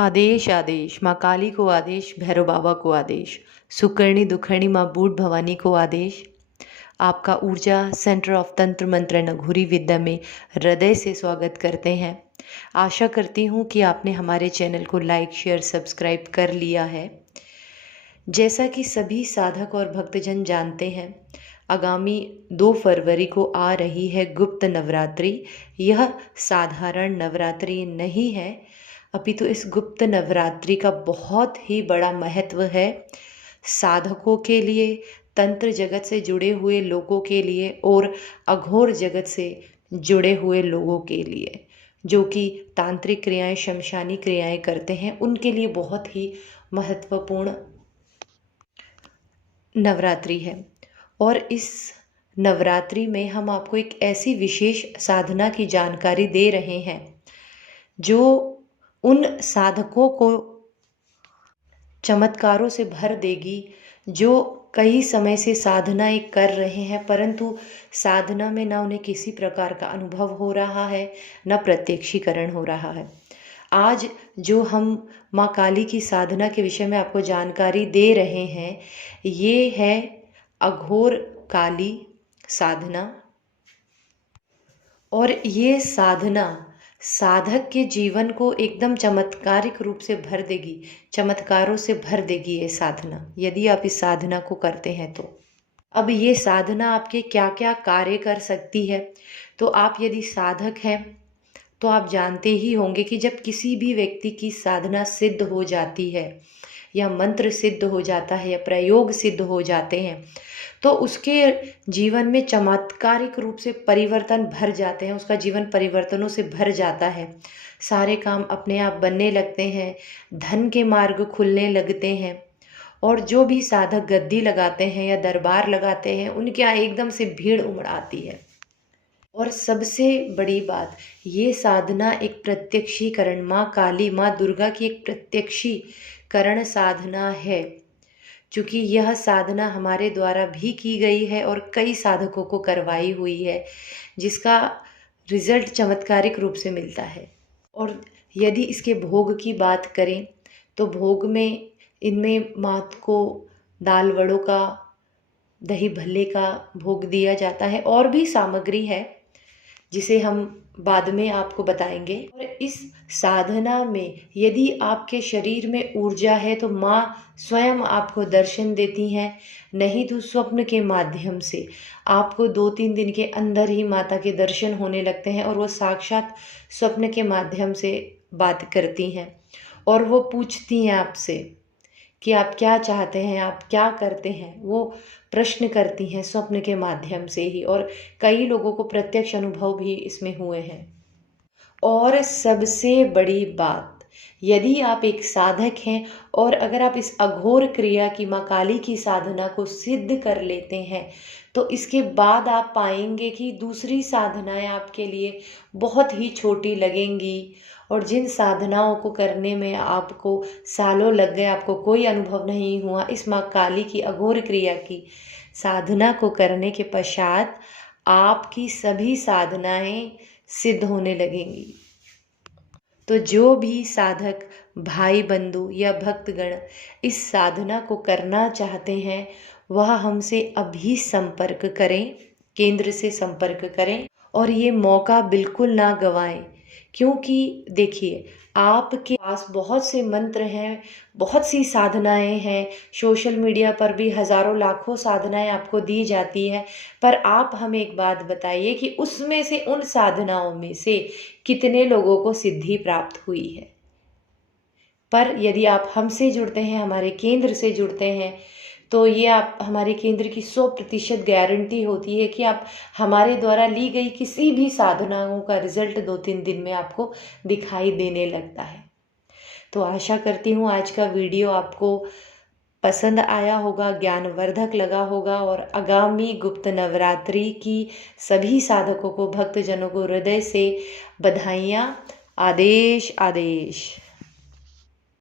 आदेश आदेश माँ काली को आदेश, भैरव बाबा को आदेश, सुकर्णी दुखर्णी माँ बूढ़ भवानी को आदेश। आपका ऊर्जा सेंटर ऑफ तंत्र मंत्र नघूरी विद्या में हृदय से स्वागत करते हैं। आशा करती हूँ कि आपने हमारे चैनल को लाइक शेयर सब्सक्राइब कर लिया है। जैसा कि सभी साधक और भक्तजन जानते हैं, आगामी 2 फरवरी को आ रही है गुप्त नवरात्रि। यह साधारण नवरात्रि नहीं है, अपितु इस गुप्त नवरात्रि का बहुत ही बड़ा महत्व है साधकों के लिए, तंत्र जगत से जुड़े हुए लोगों के लिए और अघोर जगत से जुड़े हुए लोगों के लिए, जो कि तांत्रिक क्रियाएं, शमशानी क्रियाएं करते हैं, उनके लिए बहुत ही महत्वपूर्ण नवरात्रि है। और इस नवरात्रि में हम आपको एक ऐसी विशेष साधना की जानकारी दे रहे हैं जो उन साधकों को चमत्कारों से भर देगी जो कई समय से साधनाएं कर रहे हैं, परंतु साधना में ना उन्हें किसी प्रकार का अनुभव हो रहा है, ना प्रत्यक्षीकरण हो रहा है। आज जो हम माँ काली की साधना के विषय में आपको जानकारी दे रहे हैं, ये है अघोर काली साधना। और ये साधना साधक के जीवन को एकदम चमत्कारिक रूप से भर देगी, चमत्कारों से भर देगी ये साधना, यदि आप इस साधना को करते हैं तो। अब ये साधना आपके क्या क्या कार्य कर सकती है, तो आप यदि साधक हैं तो आप जानते ही होंगे कि जब किसी भी व्यक्ति की साधना सिद्ध हो जाती है, या मंत्र सिद्ध हो जाता है, या प्रयोग सिद्ध हो जाते हैं, तो उसके जीवन में चमत्कारिक रूप से परिवर्तन भर जाते हैं, उसका जीवन परिवर्तनों से भर जाता है। सारे काम अपने आप बनने लगते हैं, धन के मार्ग खुलने लगते हैं, और जो भी साधक गद्दी लगाते हैं या दरबार लगाते हैं, उनके यहाँ एकदम से भीड़ उमड़ आती है। और सबसे बड़ी बात, ये साधना एक प्रत्यक्षीकरण, माँ काली, माँ दुर्गा की एक प्रत्यक्षीकरण साधना है, क्योंकि यह साधना हमारे द्वारा भी की गई है और कई साधकों को करवाई हुई है, जिसका रिजल्ट चमत्कारिक रूप से मिलता है। और यदि इसके भोग की बात करें तो भोग में इनमें मात को दाल वड़ों का, दही भल्ले का भोग दिया जाता है, और भी सामग्री है जिसे हम बाद में आपको बताएंगे। और इस साधना में यदि आपके शरीर में ऊर्जा है तो माँ स्वयं आपको दर्शन देती हैं, नहीं तो स्वप्न के माध्यम से आपको 2-3 दिन के अंदर ही माता के दर्शन होने लगते हैं, और वो साक्षात स्वप्न के माध्यम से बात करती हैं, और वो पूछती हैं आपसे कि आप क्या चाहते हैं, आप क्या करते हैं। वो प्रश्न करती हैं स्वप्न के माध्यम से ही, और कई लोगों को प्रत्यक्ष अनुभव भी इसमें हुए हैं। और सबसे बड़ी बात, यदि आप एक साधक हैं और अगर आप इस अघोर क्रिया की, माँ काली की साधना को सिद्ध कर लेते हैं, तो इसके बाद आप पाएंगे कि दूसरी साधनाएं आपके लिए बहुत ही छोटी लगेंगी, और जिन साधनाओं को करने में आपको सालों लग गए, आपको कोई अनुभव नहीं हुआ, इस माँ काली की अघोर क्रिया की साधना को करने के पश्चात आपकी सभी साधनाएं सिद्ध होने लगेंगी। तो जो भी साधक भाई बंधु या भक्तगण इस साधना को करना चाहते हैं, वह हमसे अभी संपर्क करें, केंद्र से संपर्क करें, और ये मौका बिल्कुल ना गंवाएं। क्योंकि देखिए, आपके पास बहुत से मंत्र हैं, बहुत सी साधनाएं हैं, सोशल मीडिया पर भी हज़ारों लाखों साधनाएं आपको दी जाती है, पर आप हमें एक बात बताइए कि उसमें से, उन साधनाओं में से कितने लोगों को सिद्धि प्राप्त हुई है। पर यदि आप हमसे जुड़ते हैं, हमारे केंद्र से जुड़ते हैं, तो ये आप हमारे केंद्र की 100% गारंटी होती है कि आप हमारे द्वारा ली गई किसी भी साधनाओं का रिजल्ट 2-3 दिन में आपको दिखाई देने लगता है। तो आशा करती हूँ आज का वीडियो आपको पसंद आया होगा, ज्ञानवर्धक लगा होगा, और आगामी गुप्त नवरात्रि की सभी साधकों को, भक्तजनों को हृदय से बधाइयाँ। आदेश आदेश।